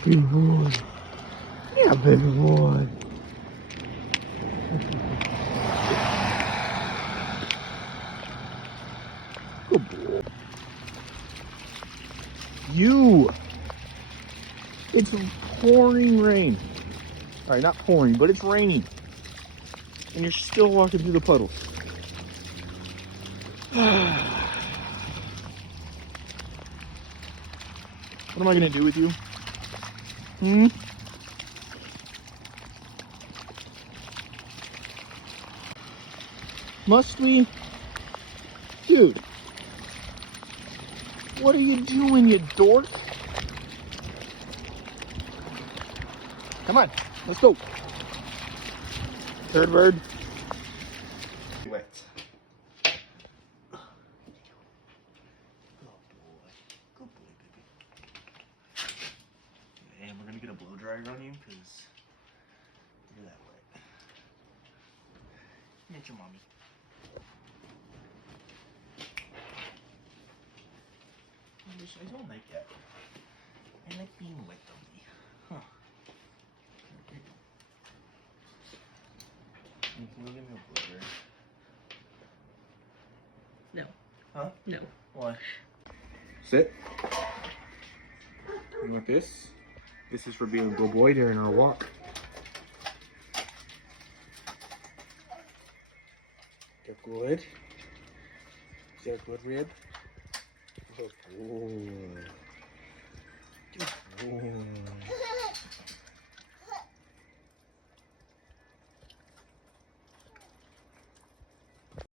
Good boy. Yeah, baby boy. Good boy. You. It's pouring rain. All right, not pouring, but it's raining. And you're still walking through the puddles. What am I gonna do with you? Hmm? Must we? Dude. What are you doing, you dork? Come on, let's go. Third bird. Wet. Good boy, baby. And we're gonna get a blow dryer on you because you're that wet. Meet your mommy. I don't like that. I like being wet on me. Huh. Can you give me a blow dryer? No. Huh? No. Why? Sit. You want this? This is for being a good boy during our walk. You're good. Is that a good rib? Good boy. Good boy.